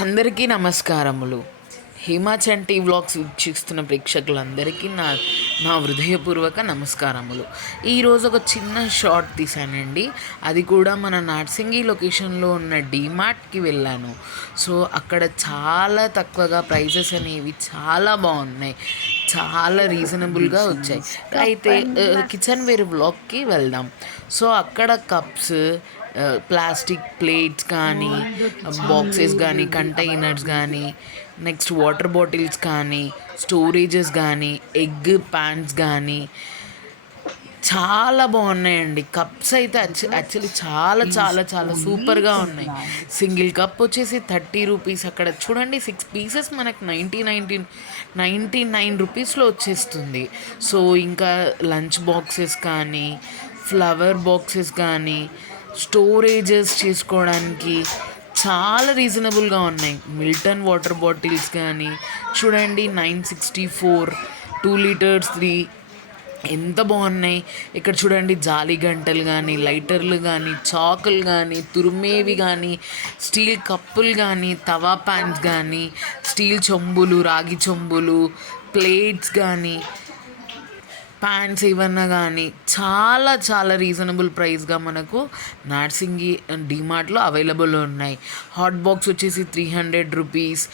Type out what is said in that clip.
అందరికీ నమస్కారములు. హిమాచంటి వ్లాగ్స్ వీక్షిస్తున్న ప్రేక్షకులందరికీ నా నా హృదయపూర్వక నమస్కారములు. ఈరోజు ఒక చిన్న షార్ట్ తీశానండి. అది కూడా మన నార్సింగి లొకేషన్లో ఉన్న డీమార్ట్కి వెళ్ళాను. సో అక్కడ చాలా తక్కువగా ప్రైజెస్ అనేవి చాలా బాగున్నాయి, చాలా రీజనబుల్గా వచ్చాయి. అయితే కిచెన్ వేర్ వ్లాగ్కి వెళ్దాం. సో అక్కడ కప్స్, ప్లాస్టిక్ ప్లేట్స్ కానీ, బాక్సెస్ కానీ, కంటైనర్స్ కానీ, నెక్స్ట్ వాటర్ బాటిల్స్ కానీ, స్టోరేజెస్ కానీ, ఎగ్ ప్యాన్స్ కానీ చాలా బాగున్నాయండి. కప్స్ అయితే యాక్చువల్లీ చాలా చాలా చాలా సూపర్గా ఉన్నాయి. సింగిల్ కప్ వచ్చేసి 30 రూపీస్. అక్కడ చూడండి 6 పీసెస్ మనకు 99 రూపీస్లో వచ్చేస్తుంది. సో ఇంకా లంచ్ బాక్సెస్ కానీ, ఫ్లవర్ బాక్సెస్ కానీ, స్టోరేజెస్ చేసుకోవడానికి చాలా రీజనబుల్గా ఉన్నాయి. మిల్టన్ వాటర్ బాటిల్స్ కానీ చూడండి 964, 2 లీటర్స్ 3 ఎంత బాగున్నాయి. ఇక్కడ చూడండి జాలి గంటలు కానీ, లైటర్లు కానీ, చాకులు కానీ, తురిమేవి కానీ, స్టీల్ కప్పులు కానీ, తవా ప్యాన్స్ కానీ, స్టీల్ చెంబులు, రాగి చెంబులు, ప్లేట్స్ కానీ, ప్యాంట్స్ ఏవన్నా కానీ చాలా చాలా రీజనబుల్ ప్రైస్గా మనకు నార్సింగి డీమార్ట్లో అవైలబుల్ ఉన్నాయి. హాట్ బాక్స్ వచ్చేసి 300 రూపీస్.